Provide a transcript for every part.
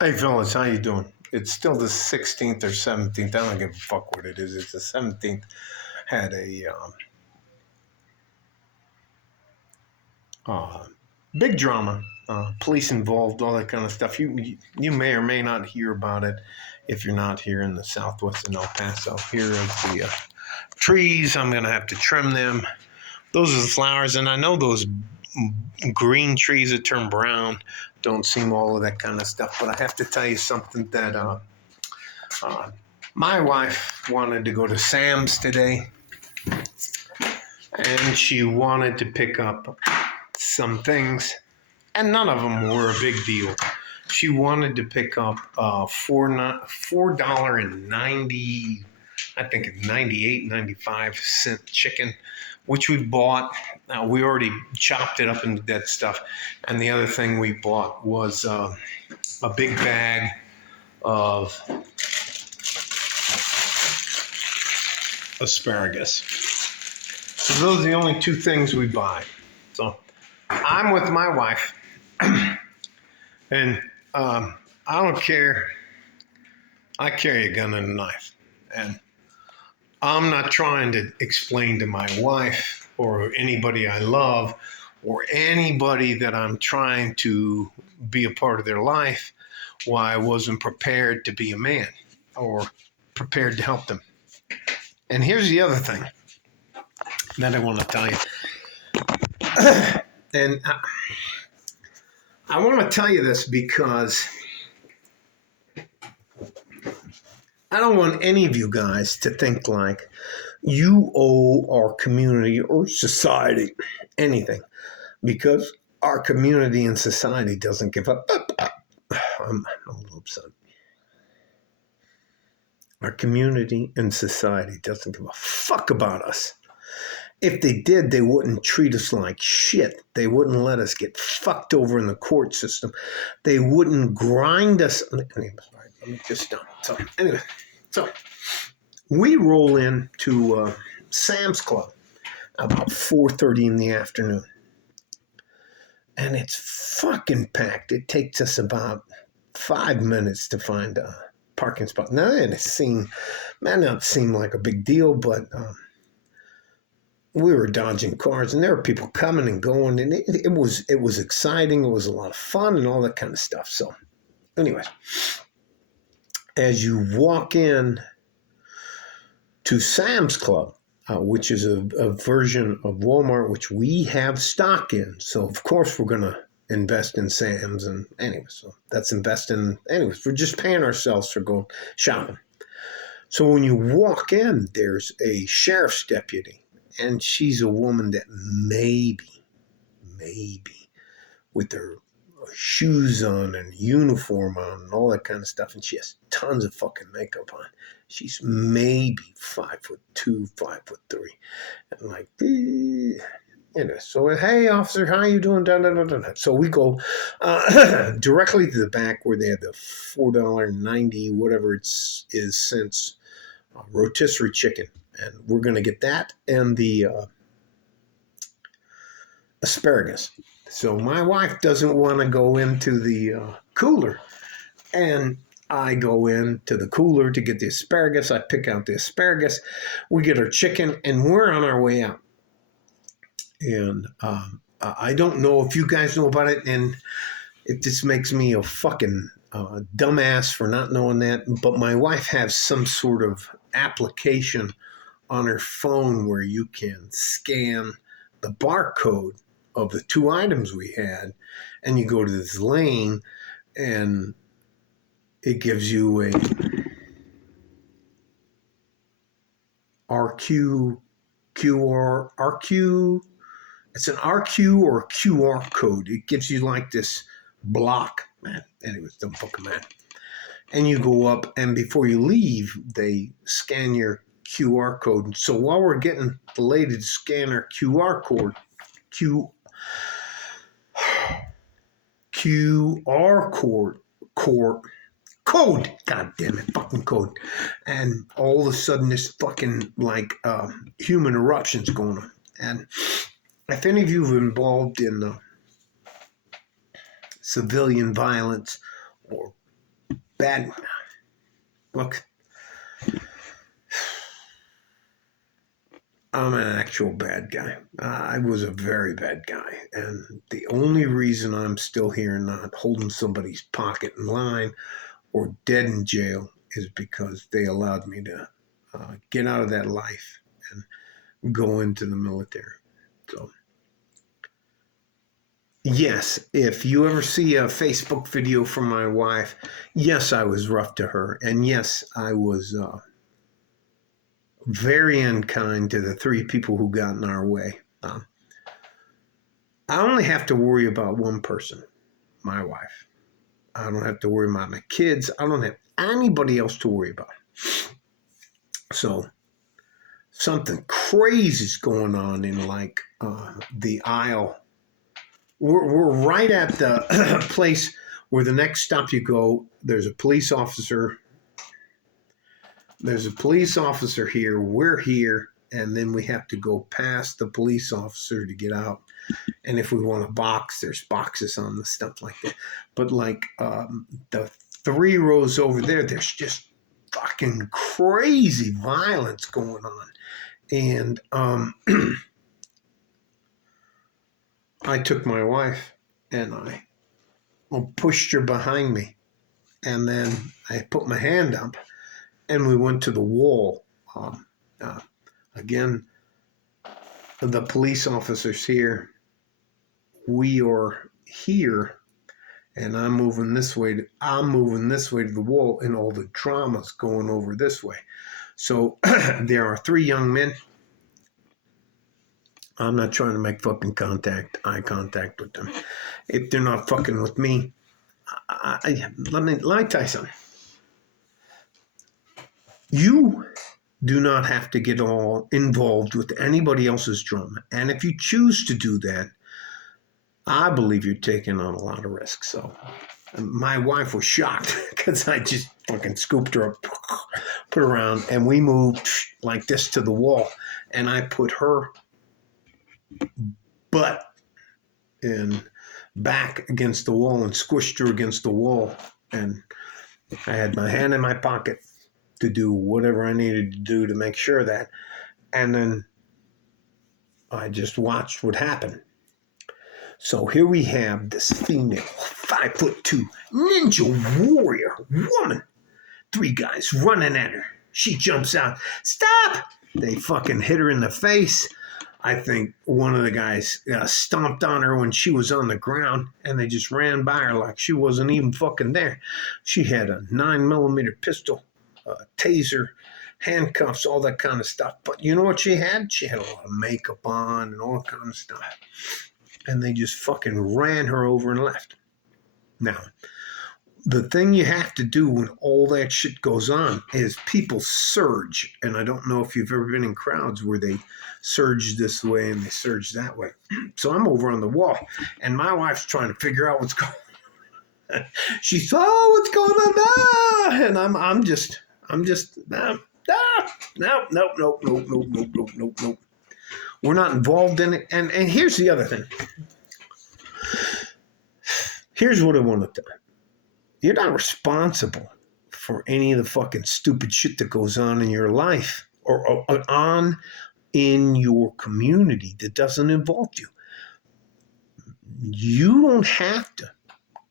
Hey fellas, how you doing? It's still the 16th or 17th. I don't give a fuck what it is. It's the 17th. Had a uh, big drama, police involved, all that kind of stuff. You may or may not hear about it if you're not here in the southwest in El Paso. Here are the trees. I'm gonna have to trim them. Those are the flowers, and I know those green trees that turn brown don't seem all of that kind of stuff. But I have to tell you something that uh, my wife wanted to go to Sam's today, and she wanted to pick up some things, and none of them were a big deal. She wanted to pick up $4.90, I think it's 98.95 cent chicken, which we bought. We already chopped it up into that stuff, and the other thing we bought was a big bag of asparagus. So those are the only two things we buy. So I'm with my wife, and I don't care. I carry a gun and a knife, and I'm not trying to explain to my wife or anybody I love or anybody that I'm trying to be a part of their life why I wasn't prepared to be a man or prepared to help them. And here's the other thing that I want to tell you. And I want to tell you this because I don't want any of you guys to think like you owe our community or society anything, because our community and society doesn't give up. I'm a little upset. Our community and society doesn't give a fuck about us. If they did, they wouldn't treat us like shit. They wouldn't let us get fucked over in the court system. They wouldn't grind us. Let me just done. So anyway, so we roll into Sam's Club about 4:30 in the afternoon, and it's fucking packed. It takes us about 5 minutes to find a parking spot. Now, it might not seem like a big deal, but we were dodging cars, and there were people coming and going, and it was exciting. It was a lot of fun and all that kind of stuff. So, anyways, as you walk in to Sam's Club, which is a version of Walmart, which we have stock in. So, of course, we're going to invest in Sam's. And anyway, so that's investing. Anyways, we're just paying ourselves for going shopping. So when you walk in, there's a sheriff's deputy. And she's a woman that maybe, with her shoes on and uniform on and all that kind of stuff, and she has tons of fucking makeup on. She's maybe 5'2", 5'3", and like, anyway. So hey, officer, how you doing? So we go directly to the back where they have the $4.90 whatever it is cents rotisserie chicken, and we're gonna get that and the asparagus. So my wife doesn't want to go into the cooler, and I go into the cooler to get the asparagus. I pick out the asparagus. We get our chicken, and we're on our way out. And I don't know if you guys know about it, and it just makes me a fucking dumbass for not knowing that. But my wife has some sort of application on her phone where you can scan the barcode of the two items we had, and you go to this lane, and it gives you a RQ. It's an RQ or a QR code. It gives you like this block, man. Anyways, don't fucking matter. And you go up, and before you leave, they scan your QR code. So while we're getting the lady to scan our QR code, code, god damn it, fucking code. And all of a sudden this fucking like human eruption's going on. And if any of you have been involved in civilian violence or bad. Look, I'm an actual bad guy. I was a very bad guy. And the only reason I'm still here not holding somebody's pocket in line or dead in jail is because they allowed me to get out of that life and go into the military. So, yes, if you ever see a Facebook video from my wife, yes, I was rough to her. And yes, I was very unkind to the 3 people who got in our way. I only have to worry about one person, my wife. I don't have to worry about my kids. I don't have anybody else to worry about. So something crazy is going on in like the aisle. We're right at the place where the next stop you go, there's a police officer. There's a police officer here. We're here. And then we have to go past the police officer to get out. And if we want a box, there's boxes on the stuff like that. But like the 3 rows over there, there's just fucking crazy violence going on. And I took my wife and I pushed her behind me. And then I put my hand up and we went to the wall. Again, the police officers here, we are here, and I'm moving this way to the wall, and all the drama's going over this way. So there are 3 young men. I'm not trying to make fucking eye contact with them. If they're not fucking with me, let me Tyson. You do not have to get all involved with anybody else's drama. And if you choose to do that, I believe you're taking on a lot of risks. So my wife was shocked because I just fucking scooped her up, put her around, and we moved like this to the wall. And I put her butt in back against the wall and squished her against the wall. And I had my hand in my pocket to do whatever I needed to do to make sure that. And then I just watched what happened. So here we have this female, 5'2", ninja warrior woman. 3 guys running at her. She jumps out. Stop! They fucking hit her in the face. I think one of the guys stomped on her when she was on the ground, and they just ran by her like she wasn't even fucking there. She had a 9mm pistol, taser, handcuffs, all that kind of stuff. But you know what she had? She had a lot of makeup on and all kind of stuff. And they just fucking ran her over and left. Now, the thing you have to do when all that shit goes on is people surge. And I don't know if you've ever been in crowds where they surge this way and they surge that way. So I'm over on the wall, and my wife's trying to figure out what's going on. She's, what's going on? And I'm just, no. We're not involved in it. And here's the other thing. Here's what I want to tell you. You're not responsible for any of the fucking stupid shit that goes on in your life or on in your community that doesn't involve you. You don't have to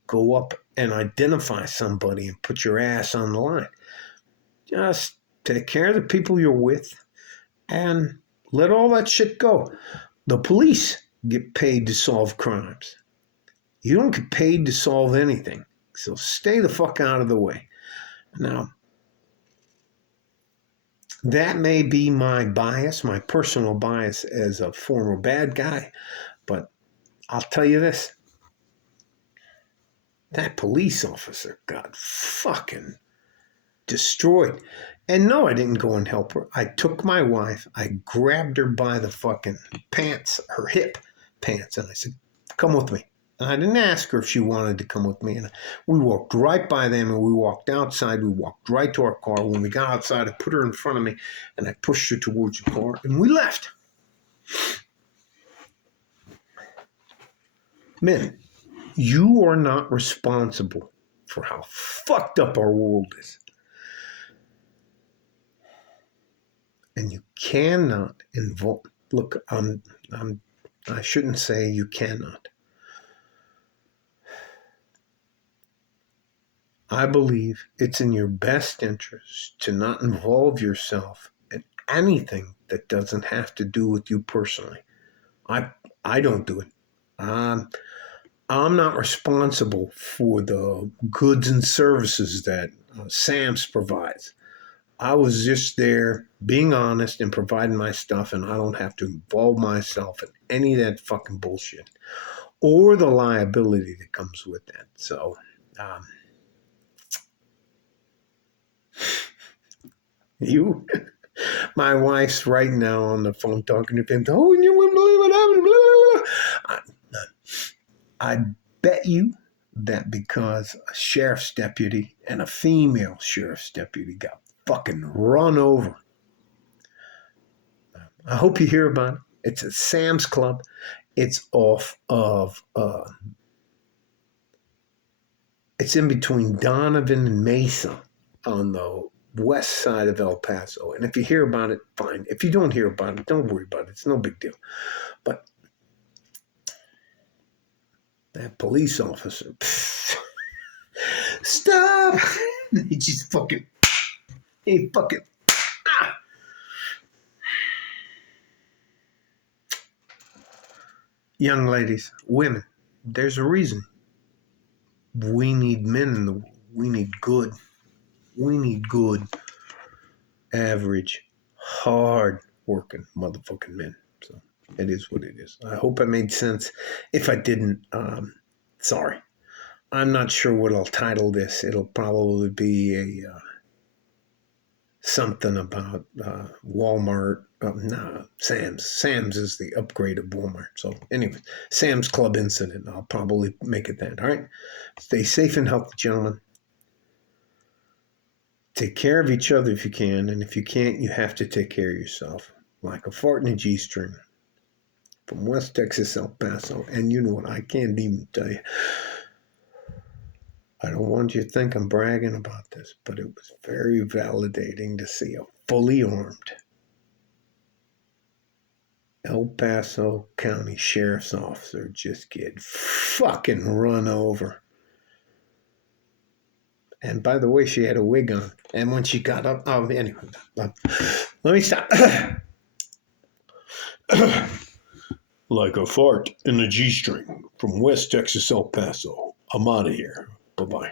go up and identify somebody and put your ass on the line. Just take care of the people you're with and let all that shit go. The police get paid to solve crimes. You don't get paid to solve anything. So stay the fuck out of the way. Now, that may be my bias, my personal bias as a former bad guy, but I'll tell you this. That police officer got fucking destroyed. And no, I didn't go and help her. I took my wife, I grabbed her by the fucking pants, her hip pants, and I said, come with me. And I didn't ask her if she wanted to come with me. And we walked right by them, and we walked outside. We walked right to our car. When we got outside, I put her in front of me, and I pushed her towards the car, and we left. Men, you are not responsible for how fucked up our world is. And you cannot involve. Look, I shouldn't say you cannot. I believe it's in your best interest to not involve yourself in anything that doesn't have to do with you personally. I don't do it. I'm not responsible for the goods and services that Sam's provides. I was just there being honest and providing my stuff, and I don't have to involve myself in any of that fucking bullshit or the liability that comes with that. So, my wife's right now on the phone talking to him. Oh, you wouldn't believe what happened. Blah, blah, blah. I bet you that because a sheriff's deputy and a female sheriff's deputy got fucking run over. I hope you hear about it. It's at Sam's Club. It's off of, it's in between Donovan and Mesa on the west side of El Paso. And if you hear about it, fine. If you don't hear about it, don't worry about it. It's no big deal. But that police officer, stop! He just fucking, ah! Young ladies, women, there's a reason. We need men in the world. We need good, average, hard-working motherfucking men. So it is what it is. I hope I made sense. If I didn't, sorry. I'm not sure what I'll title this. It'll probably be a something about Walmart. Sam's. Sam's is the upgrade of Walmart. So anyway, Sam's Club incident. I'll probably make it that. All right. Stay safe and healthy, gentlemen. Take care of each other if you can. And if you can't, you have to take care of yourself. Like a fart in a G-string. From West Texas, El Paso. And you know what? I can't even tell you. I don't want you to think I'm bragging about this, but it was very validating to see a fully armed El Paso County Sheriff's officer just get fucking run over. And by the way, she had a wig on. And when she got up, anyway, let me stop. Like a fart in a G-string from West Texas, El Paso. I'm out of here. Bye-bye.